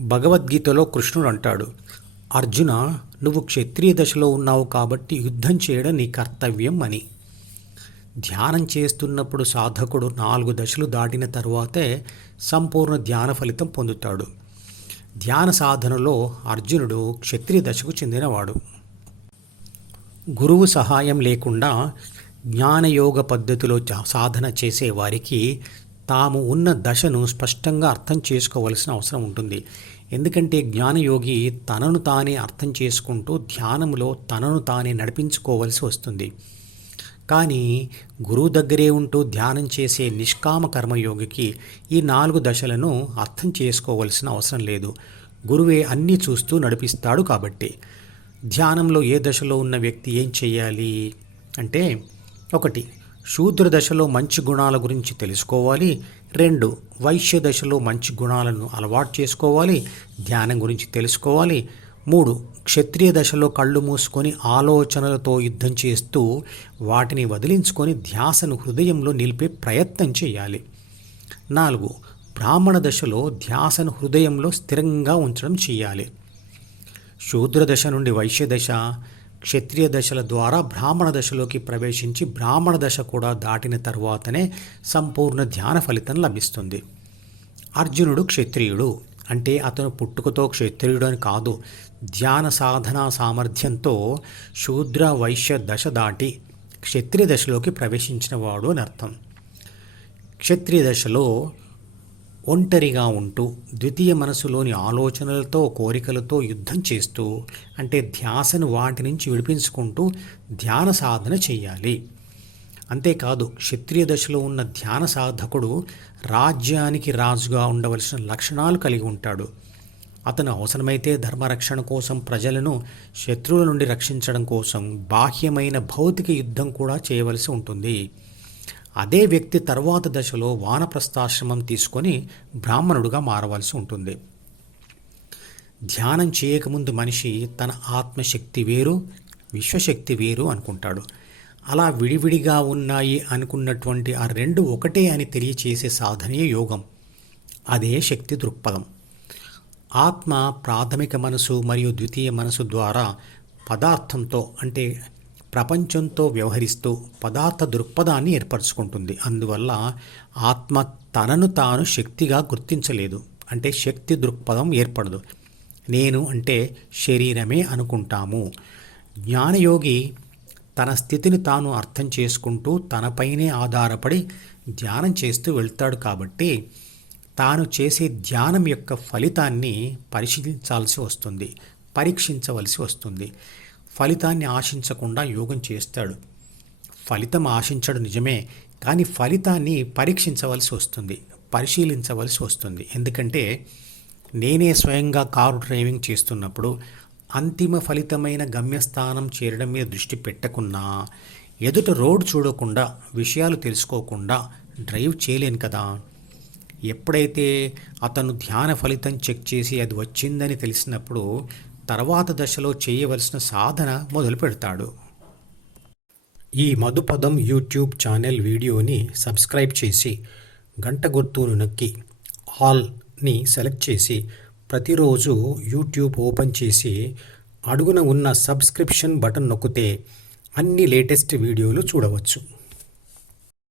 భగవద్గీతలో కృష్ణుడు అంటాడు అర్జున నువ్వు క్షత్రియ దశలో ఉన్నావు కాబట్టి యుద్ధం చేయడం నీ కర్తవ్యం అని. ధ్యానం చేస్తున్నప్పుడు సాధకుడు నాలుగు దశలు దాటిన తరువాతే సంపూర్ణ ధ్యాన ఫలితం పొందుతాడు. ధ్యాన సాధనలో అర్జునుడు క్షత్రియ దశకు చెందినవాడు. గురువు సహాయం లేకుండా జ్ఞానయోగ పద్ధతిలో సాధన చేసే వారికి తాము ఉన్న దశను స్పష్టంగా అర్థం చేసుకోవలసిన అవసరం ఉంటుంది. ఎందుకంటే జ్ఞానయోగి తనను తానే అర్థం చేసుకుంటూ ధ్యానంలో తనను తానే నడిపించుకోవలసి వస్తుంది. కానీ గురువు దగ్గరే ఉంటూ ధ్యానం చేసే నిష్కామ కర్మయోగికి ఈ నాలుగు దశలను అర్థం చేసుకోవలసిన అవసరం లేదు. గురువే అన్నీ చూస్తూ నడిపిస్తాడు కాబట్టి. ధ్యానంలో ఏ దశలో ఉన్న వ్యక్తి ఏం చేయాలి? అంటే ఒకటి శూద్ర దశలో మంచి గుణాల గురించి తెలుసుకోవాలి. రెండు వైశ్య దశలో మంచి గుణాలను అలవాటు చేసుకోవాలి. ధ్యానం గురించి తెలుసుకోవాలి. మూడు క్షత్రియ దశలో కళ్ళు మూసుకొని ఆలోచనలతో యుద్ధం చేస్తూ వాటిని వదిలించుకొని ధ్యాసను హృదయంలో నిలిపే ప్రయత్నం చేయాలి. నాలుగు బ్రాహ్మణ దశలో ధ్యాసను హృదయంలో స్థిరంగా ఉంచడం చేయాలి. శూద్ర దశ నుండి వైశ్య దశ క్షత్రియ దశల ద్వారా బ్రాహ్మణ దశలోకి ప్రవేశించి బ్రాహ్మణ దశ కూడా దాటిన తరువాతనే సంపూర్ణ ధ్యాన ఫలితం లభిస్తుంది. అర్జునుడు క్షత్రియుడు. అంటే అతను పుట్టుకతో క్షత్రియుడు అని కాదు. ధ్యాన సాధనా సామర్థ్యంతో శూద్ర వైశ్య దశ దాటి క్షత్రియ దశలోకి ప్రవేశించిన వాడు అని అర్థం. క్షత్రియ దశలో ఒంటరిగా ఉంటూ ద్వితీయ మనసులోని ఆలోచనలతో కోరికలతో యుద్ధం చేస్తూ అంటే ధ్యాసను వాటి నుంచి విడిపించుకుంటూ ధ్యాన సాధన చేయాలి. అంతేకాదు క్షత్రియ దశలో ఉన్న ధ్యాన సాధకుడు రాజ్యానికి రాజుగా ఉండవలసిన లక్షణాలు కలిగి ఉంటాడు. అతను అవసరమైతే ధర్మరక్షణ కోసం ప్రజలను శత్రువుల నుండి రక్షించడం కోసం బాహ్యమైన భౌతిక యుద్ధం కూడా చేయవలసి ఉంటుంది. అదే వ్యక్తి తర్వాత దశలో వానప్రస్థాశ్రమం తీసుకొని బ్రాహ్మణుడుగా మారవలసి ఉంటుంది. ధ్యానం చేయకముందు మనిషి తన ఆత్మశక్తి వేరు విశ్వశక్తి వేరు అనుకుంటాడు. అలా విడివిడిగా ఉన్నాయి అనుకున్నటువంటి ఆ రెండు ఒకటే అని తెలియచేసే సాధనే యోగం. అదే శక్తి దృక్పథం. ఆత్మ ప్రాథమిక మనసు మరియు ద్వితీయ మనసు ద్వారా పదార్థంతో అంటే ప్రపంచంతో వ్యవహరిస్తూ పదార్థ దృక్పథాన్ని ఏర్పరచుకుంటుంది. అందువల్ల ఆత్మ తనను తాను శక్తిగా గుర్తించలేదు. అంటే శక్తి దృక్పథం ఏర్పడదు. నేను అంటే శరీరమే అనుకుంటాము. జ్ఞానయోగి తన స్థితిని తాను అర్థం చేసుకుంటూ తనపైనే ఆధారపడి ధ్యానం చేస్తూ వెళ్తాడు కాబట్టి తాను చేసే ధ్యానం యొక్క ఫలితాన్ని పరిశీలించాల్సి వస్తుంది పరీక్షించవలసి వస్తుంది. ఫలితాన్ని ఆశించకుండా యోగం చేస్తాడు. ఫలితం ఆశించడు నిజమే కానీ ఫలితాన్ని పరీక్షించవలసి వస్తుంది పరిశీలించవలసి వస్తుంది. ఎందుకంటే నేనే స్వయంగా కారు డ్రైవింగ్ చేస్తున్నప్పుడు అంతిమ ఫలితమైన గమ్యస్థానం చేరడం మీద దృష్టి పెట్టకున్నా ఎదుట రోడ్ చూడకుండా విషయాలు తెలుసుకోకుండా డ్రైవ్ చేయలేను కదా. ఎప్పుడైతే అతను ధ్యాన ఫలితం చెక్ చేసి అది వచ్చిందని తెలిసినప్పుడు తర్వాత దశలో చేయవలసిన సాధన మొదలు పెడతాడు. ఈ మధుపదం యూట్యూబ్ ఛానల్ వీడియోని సబ్స్క్రైబ్ చేసి గంట గుర్తును నొక్కి ఆల్ని సెలెక్ట్ చేసి ప్రతిరోజు యూట్యూబ్ ఓపెన్ చేసి అడుగున ఉన్న సబ్స్క్రిప్షన్ బటన్ నొక్కితే అన్ని లేటెస్ట్ వీడియోలు చూడవచ్చు.